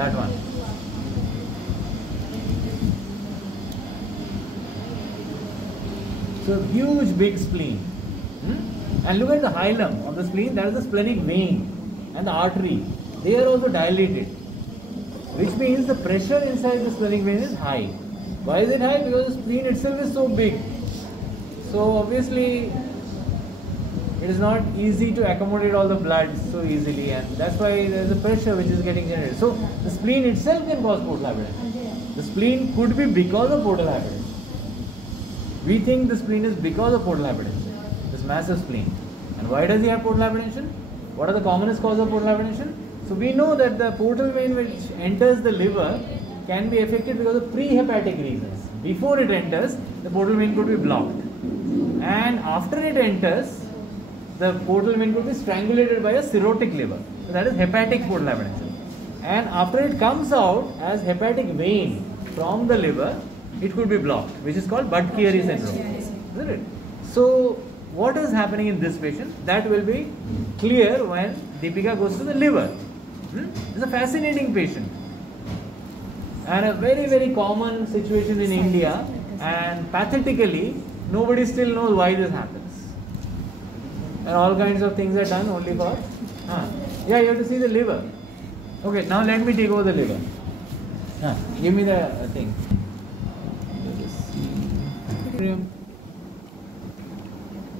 that one. So huge big spleen. And look at the hilum of the spleen, that is the splenic vein and the artery. They are also dilated, which means the pressure inside the splenic vein is high. Why is it high? Because the spleen itself is so big. So obviously it is not easy to accommodate all the blood so easily, and that's why there is a pressure which is getting generated. So the spleen itself can cause portal hypertension. The spleen could be because of portal hypertension. We think the spleen is because of portal hypertension, this massive spleen. And why does he have portal hypertension? What are the commonest causes of portal hypertension? So we know that the portal vein which enters the liver can be affected because of pre-hepatic reasons. Before it enters, the portal vein could be blocked. And after it enters, the portal vein could be strangulated by a cirrhotic liver. So that is hepatic portal hypertension. And after it comes out as hepatic vein from the liver, it could be blocked, which is called Budd-Chiari syndrome. Isn't it? So what is happening in this patient? That will be clear when Deepika goes to the liver. It's a fascinating patient. And a very, very common situation in India, and pathetically, nobody still knows why this happens. And all kinds of things are done only for... Yeah, you have to see the liver. Okay, now let me take over the liver. Give me the thing.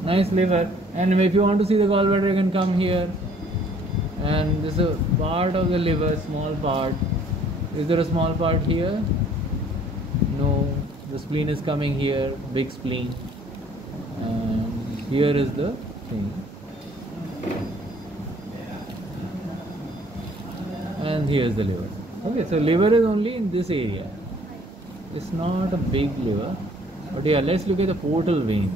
Nice liver. And if you want to see the gallbladder, you can come here. And this is a part of the liver, small part. Is there a small part here? No. The spleen is coming here, big spleen. And here is the thing. And here is the liver. Okay, so liver is only in this area. It's not a big liver. But yeah, let's look at the portal vein.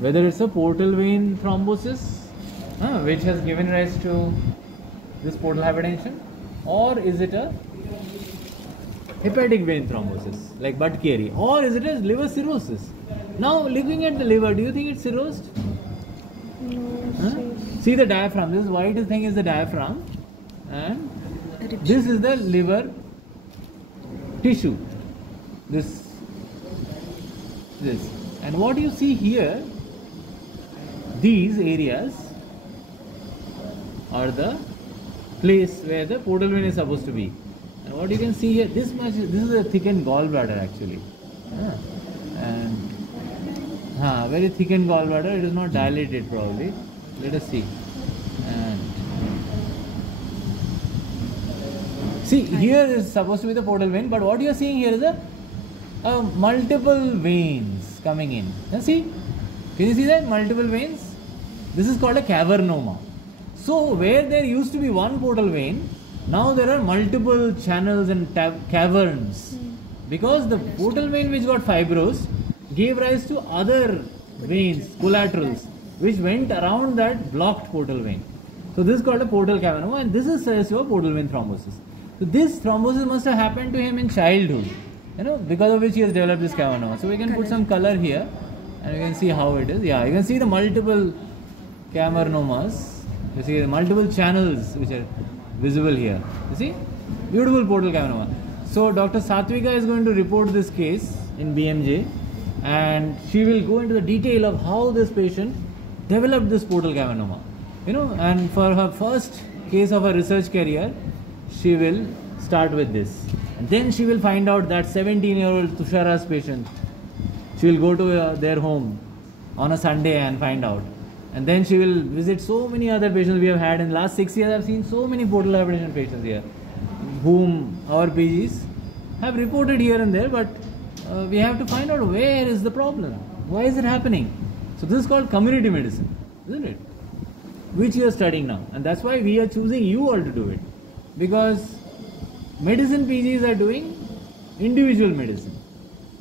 Whether it's a portal vein thrombosis, which has given rise to this portal hypertension, or is it a hepatic vein thrombosis like Budd-Chiari, or is it a liver cirrhosis? Now looking at the liver, do you think it's cirrhosed? No. See the diaphragm. This white thing is the diaphragm, and this is the liver tissue. This. And what you see here, these areas are the place where the portal vein is supposed to be. And what you can see here, this is a thickened gallbladder actually. And very thickened gallbladder, it is not dilated probably. Let us see. And see, here is supposed to be the portal vein, but what you are seeing here is a multiple veins coming in. Now see, can you see that? Multiple veins? This is called a cavernoma. So where there used to be one portal vein, now there are multiple channels and caverns. Because the portal vein which got fibrosed gave rise to other veins, collaterals, which went around that blocked portal vein. So this is called a portal cavernoma, and this is a portal vein thrombosis. So this thrombosis must have happened to him in childhood, because of which he has developed this cavernoma. So we can put some color here and you can see how it is. Yeah, you can see the multiple cavernomas. You see the multiple channels which are visible here. You see? Beautiful portal cavernoma. So Dr. Satvika is going to report this case in BMJ, and she will go into the detail of how this patient developed this portal cavernoma. And for her first case of her research career, she will start with this. And then she will find out that 17-year-old Tushara's patient. She will go to their home on a Sunday and find out. And then she will visit so many other patients we have had. In the last 6 years, I have seen so many portal hypertension patients here, whom our PGs have reported here and there, but we have to find out where is the problem. Why is it happening? So this is called community medicine, isn't it? Which you are studying now. And that's why we are choosing you all to do it. Because medicine PGs are doing individual medicine,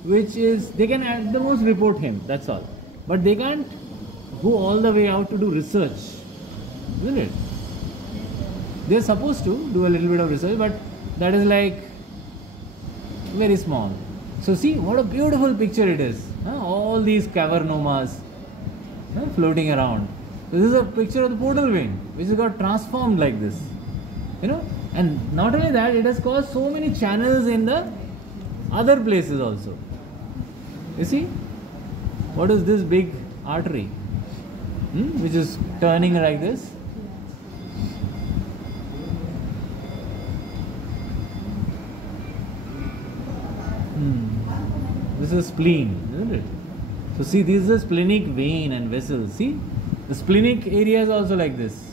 which is, they can at the most report him, that's all. But they can't go all the way out to do research, isn't it? They are supposed to do a little bit of research, but that is like very small. So see what a beautiful picture it is. All these cavernomas floating around. So this is a picture of the portal vein, which has got transformed like this. And not only that, it has caused so many channels in the other places also. You see, what is this big artery which is turning like this? This is spleen, isn't it? So see, this is the splenic vein and vessels. See, the splenic area is also like this,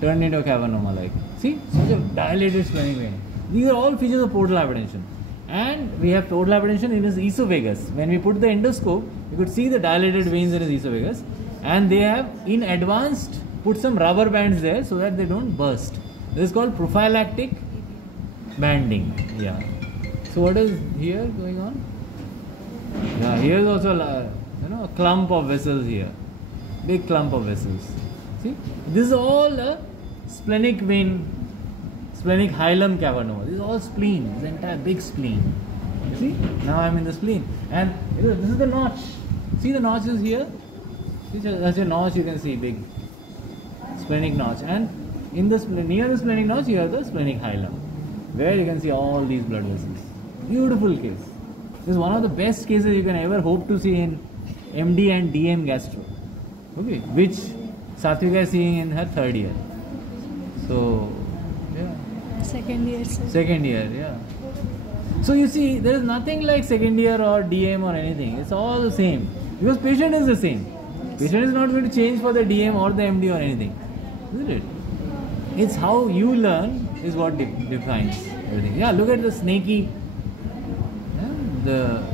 turned into a cavernoma like. See, such a dilated splenic vein. These are all features of portal hypertension. And we have portal hypertension in his esophagus. When we put the endoscope, you could see the dilated veins in his esophagus. And they have, in advanced, put some rubber bands there so that they don't burst. This is called prophylactic banding. Yeah. So what is here going on? Yeah, here is also a clump of vessels here. Big clump of vessels. See? This is all a splenic vein, splenic hilum cavernoma. This is all spleen, this entire big spleen. See? Now I am in the spleen. And this is the notch. See the notch is here? That's a notch you can see, big splenic notch. And in the near the splenic notch, you have the splenic hilum, where you can see all these blood vessels. Beautiful case. This is one of the best cases you can ever hope to see in MD and DM gastro. Okay, which Satvika is seeing in her third year. So, yeah. Second year, sir. Second year, yeah. So you see, there is nothing like second year or DM or anything. It's all the same. Because patient is the same. Patient is not going to change for the DM or the MD or anything. Isn't it? It's how you learn is what defines everything. Yeah, look at the snaky, the